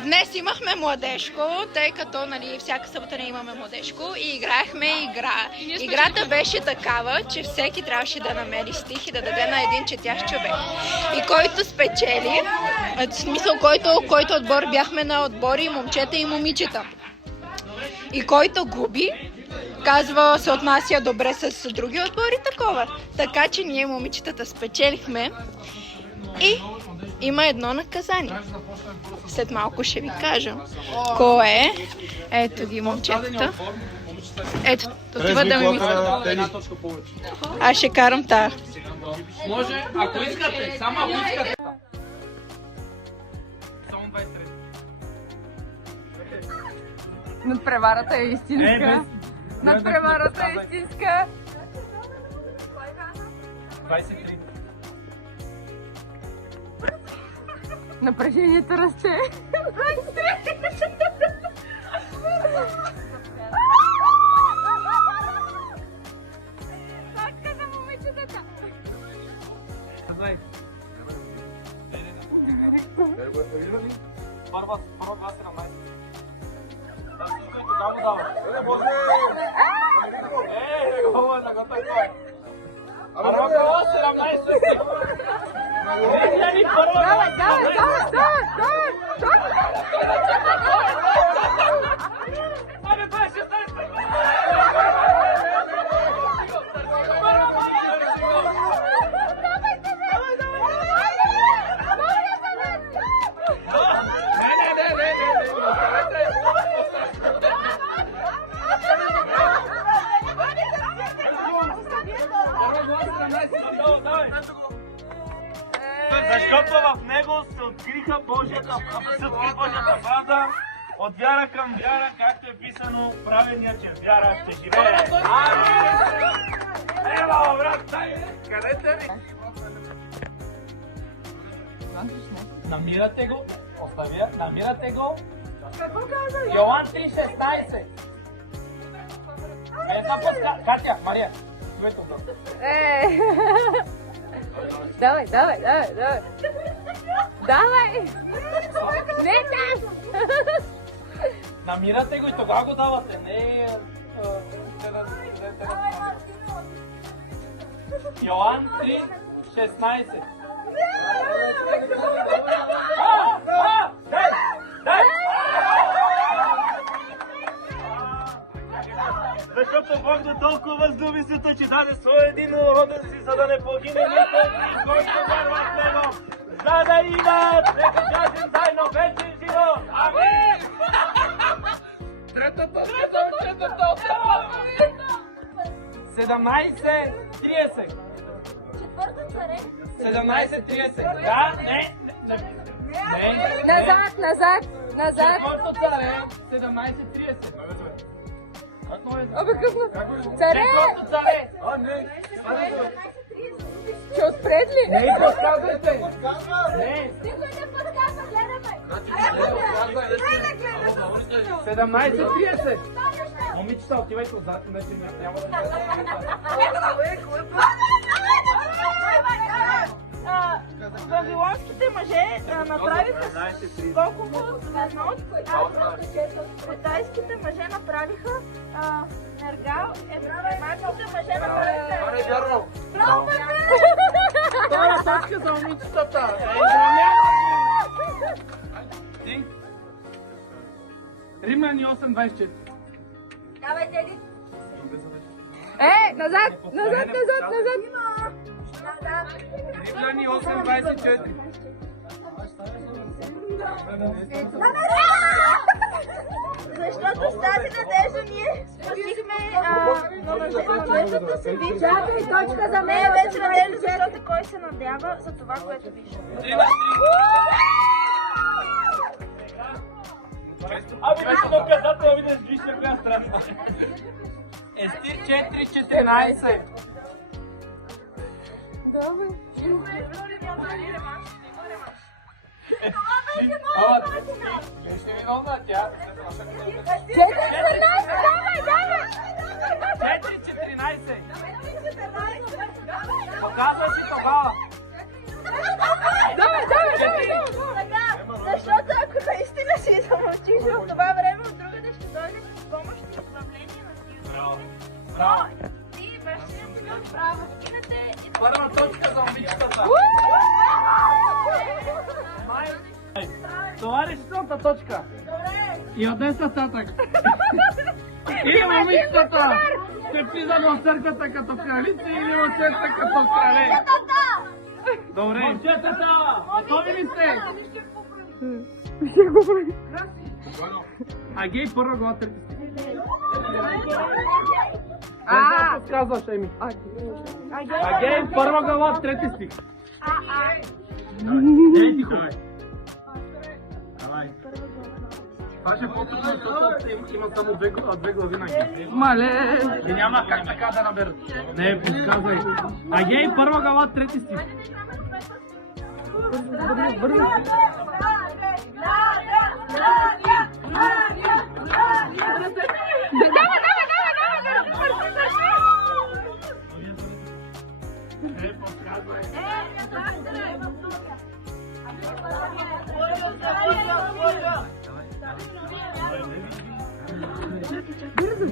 Днес имахме младежко, тъй като нали, всяка събота не имаме младежко и играехме игра. Играта беше такава, че всеки трябваше да намери стих и да даде на един четящ човек. И който спечели, в смисъл който отбор бяхме на отбори момчета и момичета. И който губи, казва, се отнася добре с други отбори, такова. Така че ние момичетата спечелихме и има едно наказание. След малко ще ви кажа кое е. Ето ги момчетата. Ето, отива да ми мисля. Аз ще карам тая. Може, ако искате, само ако искате. Само 23. Надпреварата е истинска. Надпреварата е истинска. 23. Напрежението расте. Точка за момичетата. Първа 17. Всичко е тогава му дава. На го така. Първа 17. Давай! Абе, това е 16. Защото в него се откри Божията правда от вяра към вяра, както е писано праведният, че вяра ще живее. Ева, брат, къде ви? Намирате го, намирате го. Йоан 3:16. Катя, Мария, стоете отдолу. Давай! Не там! Намирате го и тогава го давате. Не Йоан 3:16. Защото Бог до толкова възлюби света, че даде своя единороден си, за да не погине никой, който вярва в него, за да имат, нека кажем заедно, вечен живот. Амин! Третата. 17:30. Четвърто царе. 17:30. Да, не. Назад! Четвърто царе, 17:30. Абе, какво? Царе! Четвърто царе. Ще отпред ли? Не, подсказвайте. Не. Никой не подсказва, гледаме. 17:30. Момичета, отивайте отзад, иначе няма да Вавилонските мъже направиха колко едно, китайските мъже направиха нергал, емарските мъже направиха... Втора точка за момичетата. Римляни 8:24. Давайте един. Назад! Римляни 8:24. Защото с тази надежда ние спасихме надеждата се вижда. Чакай, точка за Не е вече надежда, защото кой се надява за това, което вижда. Ами беше доказател, видиш, вижте коя страна. Естир 4:14. Ще ви вълна тя. 4:14. Показва си тогава. Защото ако наистина Това е решителната точка. И от днес нататък. Или момичетата ще влизат в църквата като кралици или момчета като крале. Добре. Момчетата, готови ли сте? А гей първа глава 3 стих. Да подсказваш, Еми. А гей първа глава 3 стих. Ей, тихо. Давай. Това ще е по-трудно, защото има само две глави на гей. Мале! И няма как така да наберат. Не, подсказвай. А гей първа глава 3 стих.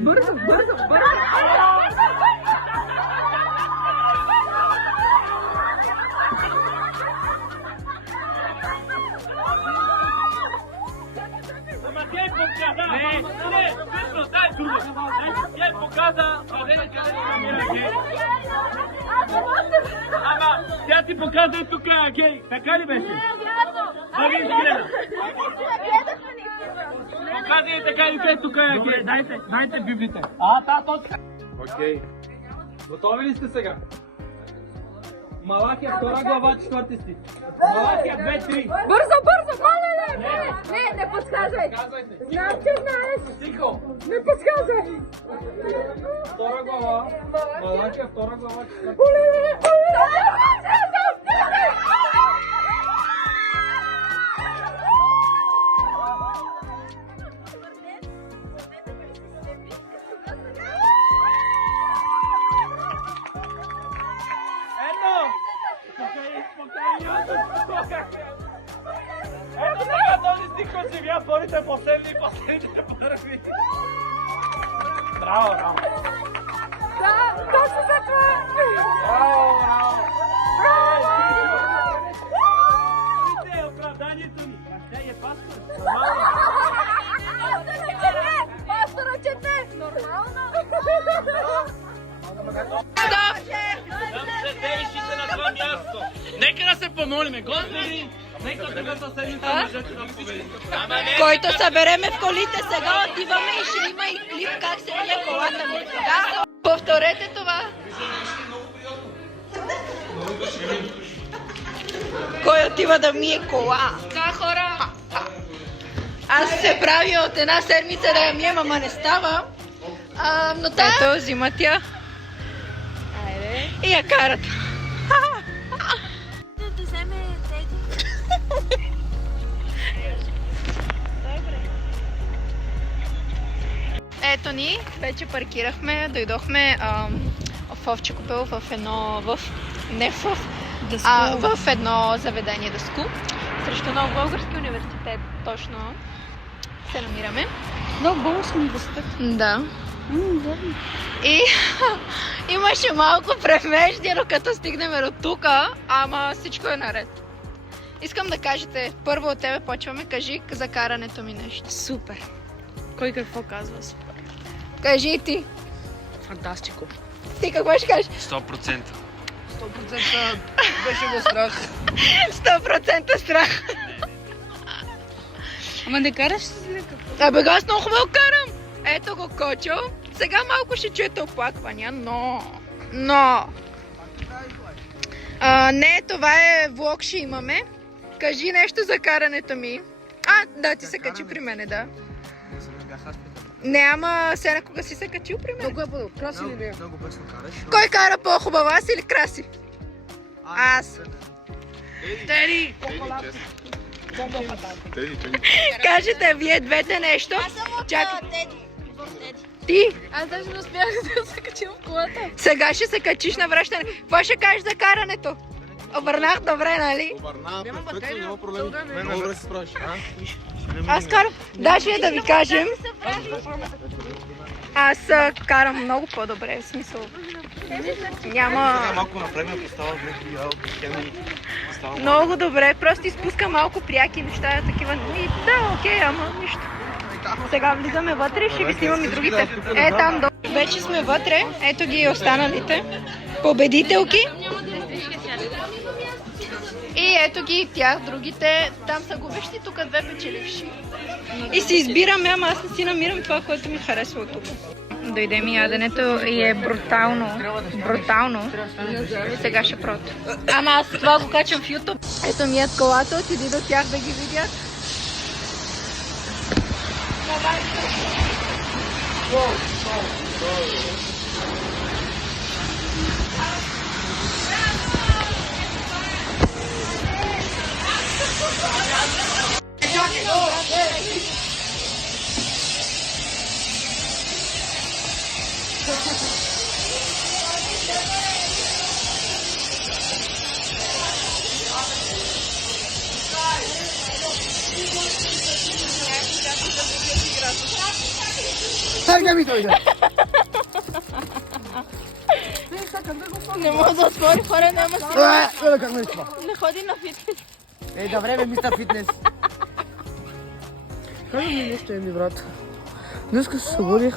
Бързо. Бързо. Гей показа, къде намира гей. Ама, тя ти показа и тук е гей. Така ли беше? Да ви изгледа. Показа и така ли беше, тук е гей. Дайте библите. Точка. Окей. Готови ли сте сега? Малахия 2 глава 4 стих. Малахия 2-3. Бързо, моля! Не подсказвай! Знам, че знаеш! Тихо! Не подсказвай! 2 глава. Малахия 2 глава 4. Ето така този стих, който си вия първите последните подаръци. Браво! Да, точно за това! Браво! Вижте оправданието ни. Тя е пастор. Пастора чете! Нормално! Седевищите на това място. Нека да се помолиме. Господи, нека другата седмица можете да победите. Който събереме в колите, сега отиваме и ще има и клип как се мие колата ми. Да, повторете това. Кой отива да мие кола? Да, хора. Аз се правя от една седмица да я мием, ама не става. Но ето, взимат я. И я карат. Да вземе Теди. Ето ни, вече паркирахме, дойдохме в Овче купел в едно заведение Дъску. Срещу Нов български университет, точно се намираме. Нов български университет? Да. И имаше малко премеждие, като стигнем до тука, ама всичко е наред. Искам да кажете, първо от тебе почваме, кажи за карането ми нещо. Супер. Кой какво казва супер? Кажи и ти. Фантастико. Ти какво ще кажеш? 100%. 100% беше го страх. 100% страх. Ама не караш с някакво. Абе, аз много хубаво карам. Ето го Кочо. Сега малко ще чуете оплаквания, но... Не, това е влог, ще имаме. Кажи нещо за карането ми. Да, ти се качи при мене, да. Не, ама сега кога си се качил при мен? Много е бъдал. Краси ли не? Много бесно караш. Кой кара по-хубаво, аз или Краси? Аз. Теди! Кажете вие двете нещо. Аз съм от Теди. Ти? Аз даже не успях да се качим в колата. Сега ще се качиш на връщане. Какво ще кажеш за карането? Обърнах добре, нали? Обърна, перфектно, няма проблеми. Много добре се справиш. Аз карам. Даже да ви кажем. Аз карам много по-добре, в смисъл. Няма... Малко напред ме поставя вместо Много добре, просто изпуска малко пряки неща, такива. И, да, окей, ама нищо. Сега влизаме вътре и ще ви снимам и другите. Там долу. Вече сме вътре, ето ги и останалите победителки. И ето ги и тях, другите, там са губещи, тук две печеливши. И си избираме, ама аз не си намирам това, което ми харесва от тук. Дойде ми яденето и е брутално. Брутално. Сега ще прото. Ама аз това го качвам в YouTube. Ето ми ед колата, отиди до тях да ги видят. Не мога да отвори, хора, няма си. Не ходи на фитнес. Ей, да време мистер фитнес. Кажи ми нещо, ми брат. Днеска се събудих.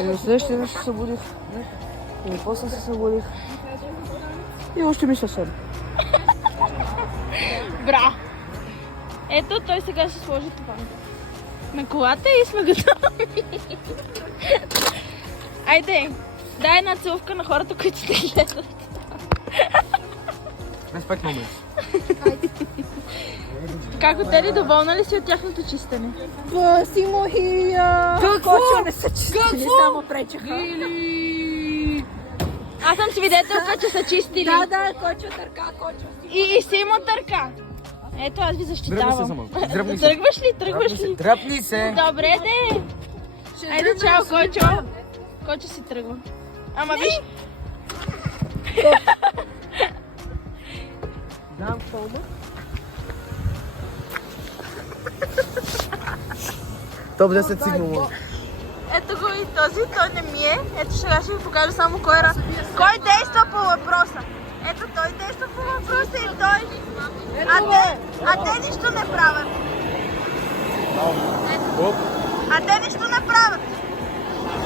И на следващия ден се събудих. И после се събудих. И още мисля съм. Бра! Ето, той сега ще сложи това на колата и сме готови. Айде, дай една целувка на хората, които те гледат. Респект момент. Как отели, доволна ли си от тяхното чистене? Симохия! Кочо не са чистили, само пречеха. Аз съм свидетелка, че са чистили. Да, Кочо търка, Кочо. И Симо търка. Ето, аз ви защитавам. Дръпни се. Тръгваш ли? Дръпни се. Добре, де. Айде, чао, Кочо. Кочо си тръгва. Ама виж. Знам какво има. Топ 10 сигнал. Ето го и този, той не ми е. Ето сега ще ви покажа само кой действа по въпроса. Ето той действа по въпроса и той. А те нищо не правят. А те нищо не правят.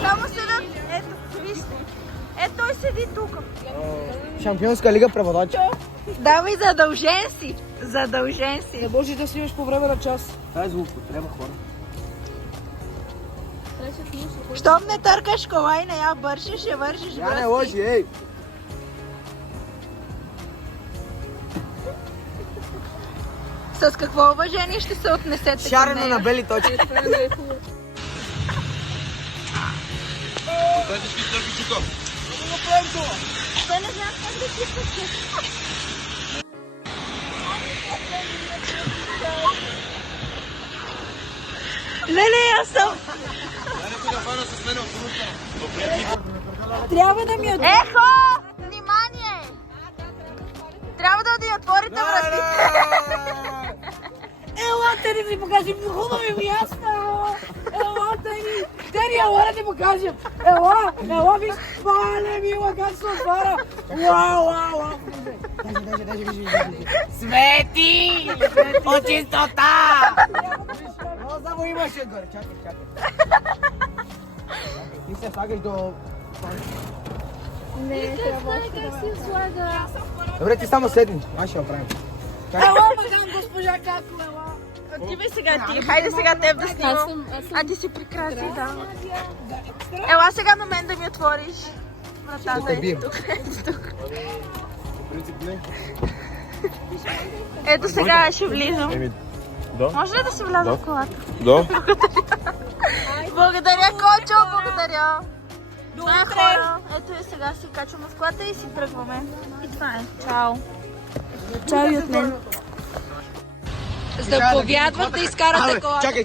Само седят. Ето, вижте. Ето той седи тук. Шампионска лига преводач. Давай, задължен си. Задължен си. Не можеш да снимаш по време на час. Това е злоупотреба, хора. Щом не търкаш кола и не я бършиш, ще вършиш Я не връзки. лъжи, ей! С какво уважение ще се отнесете към Шарено нея? на бели точки. Те не знаят как да чистят. Леле, аз съм. Трябва да ми отворите. Ехо! Внимание! Трябва да ни отворите вратите. Елате да ви покажем хубави мяста! Елате ни! Тери, ела да ти покажем! Ела, виж! Мале, мила, как се отваря! Вау! Даже, Свети! От чистота! Само имаше отгоре, чакай. Ти се слагаш до... Не, трябва как си слага. Добре, ти само седни, аз ще оправим. Госпожа Каклева. Отивай сега ти. Хайде сега теб да снимам. А ти си прекрасен, да. Ела сега на мен да ми отвориш вратата. Ще те бием. Тук. Ето сега ще влизам. Да. Може ли да си вляза в колата? Да. Благодаря, Кочо, благодаря. Това е хора. Ето и сега си качваме в колата и си тръгваме. И това е. Чао. Чао и от мен. Заповядват да изкарате колата. Чакай.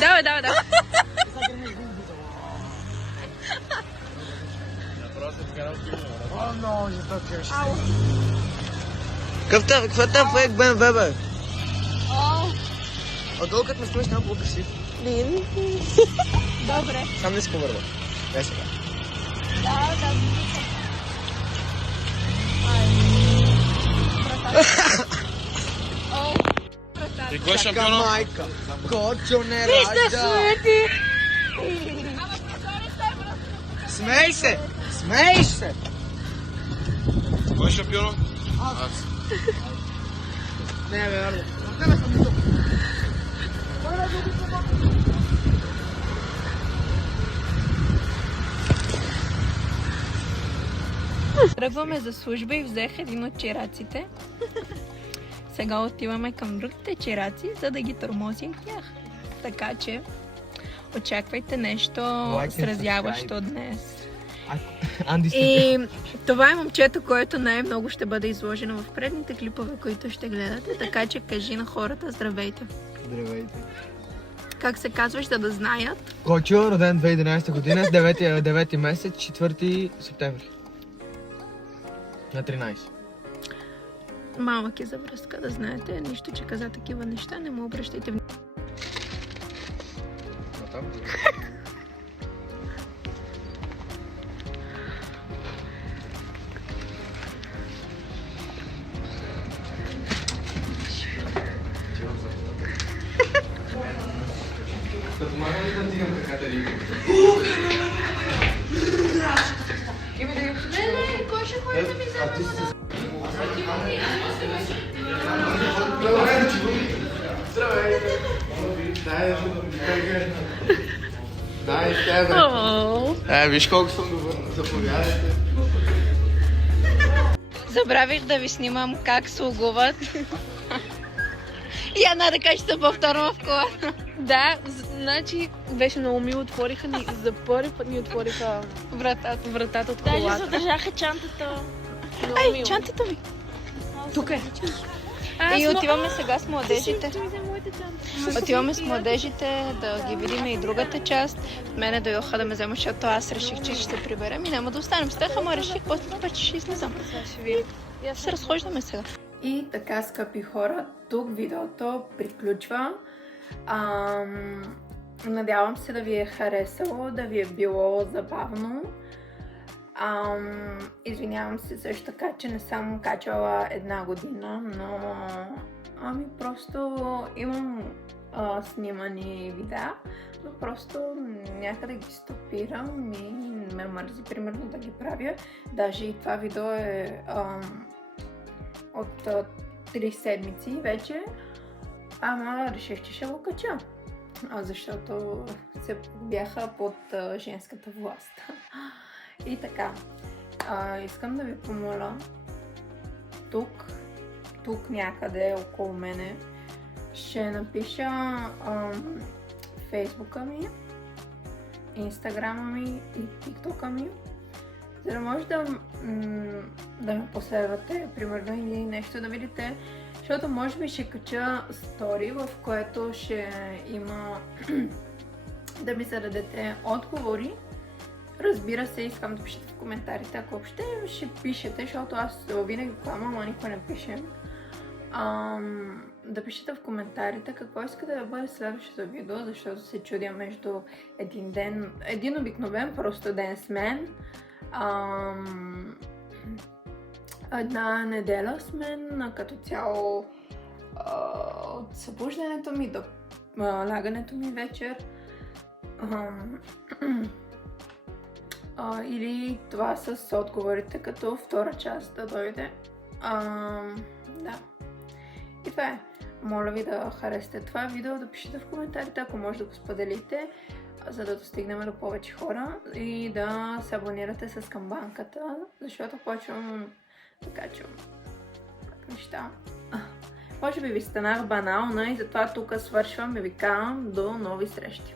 Давай. О, много жестоки. Какъв е фейк БМВ, бе? Отдолу като ме снимаш, няма по-красив. Добре. Сам не си повърва. Дай сега. Да. И кой е шампиона? Майка, Кочо не ражда. Смей се! Смей се! Кой е шампиона? Аз. Не, бе, Арно. Тръгваме за служба и взех един от чираците. Сега отиваме към другите чираци, за да ги тормозим тях. Така че очаквайте нещо сразяващо днес. И това е момчето, което най-много ще бъде изложено в предните клипове, които ще гледате. Така че кажи на хората здравейте. Здравейте. Как се казваш, да знаят? Кочо, роден 2011 година, 9 месец, 4 септември. На 13. Малък е за връзка, да знаете. Нищо, че каза такива неща, не му обръщайте внимание. Виж колко съм добър. Заповядайте. Забравих да ви снимам как слугуват. И една да кажа, се повторно в кола. Да, значи беше много мило, отвориха ни, за първи път ни отвориха вратата от колата. Даже задържаха чантата. Много мило. Чантата ми. Тук е. И отиваме сега с младежите. Отиваме с младежите да ги видим и другата част. Мене дойдоха да ме взема, защото аз реших, че ще се приберем и няма да останем с тях, ама реших, после път ще излизам. Се разхождаме сега. И така, скъпи хора, тук видеото приключва. Надявам се да ви е харесало, да ви е било забавно. Извинявам се също така, че не съм качвала една година, но просто имам снимани видеа, но просто някъде ги стопирам и ме мързи примерно да ги правя. Даже и това видео е от 3 седмици вече, ама реших, че ще го кача, защото се бяха под женската власт. И така, искам да ви помоля, тук някъде около мене ще напиша фейсбука ми, инстаграма ми и тиктока ми, за да може да ме последвате, примерно, или нещо да видите, защото може би ще кача стори, в което ще има да ми зададете отговори. Разбира се, искам да пишете в коментарите, ако въобще ще пишете, защото аз винаги казвам, ама никой не пише. Да пишете в коментарите какво искате да бъде следващото видео, защото се чудя между един обикновен просто ден с мен, една неделя с мен, като цяло от събуждането ми до лягането ми вечер. Или това с отговорите, като втора част да дойде. Да. И това е. Моля ви да харесате това видео, да пишете в коментарите, ако може да го споделите, за да достигнем до повече хора и да се абонирате с камбанката, защото почвам да качвам неща. Може би ви станах банална и затова тук свършвам и ви казвам до нови срещи.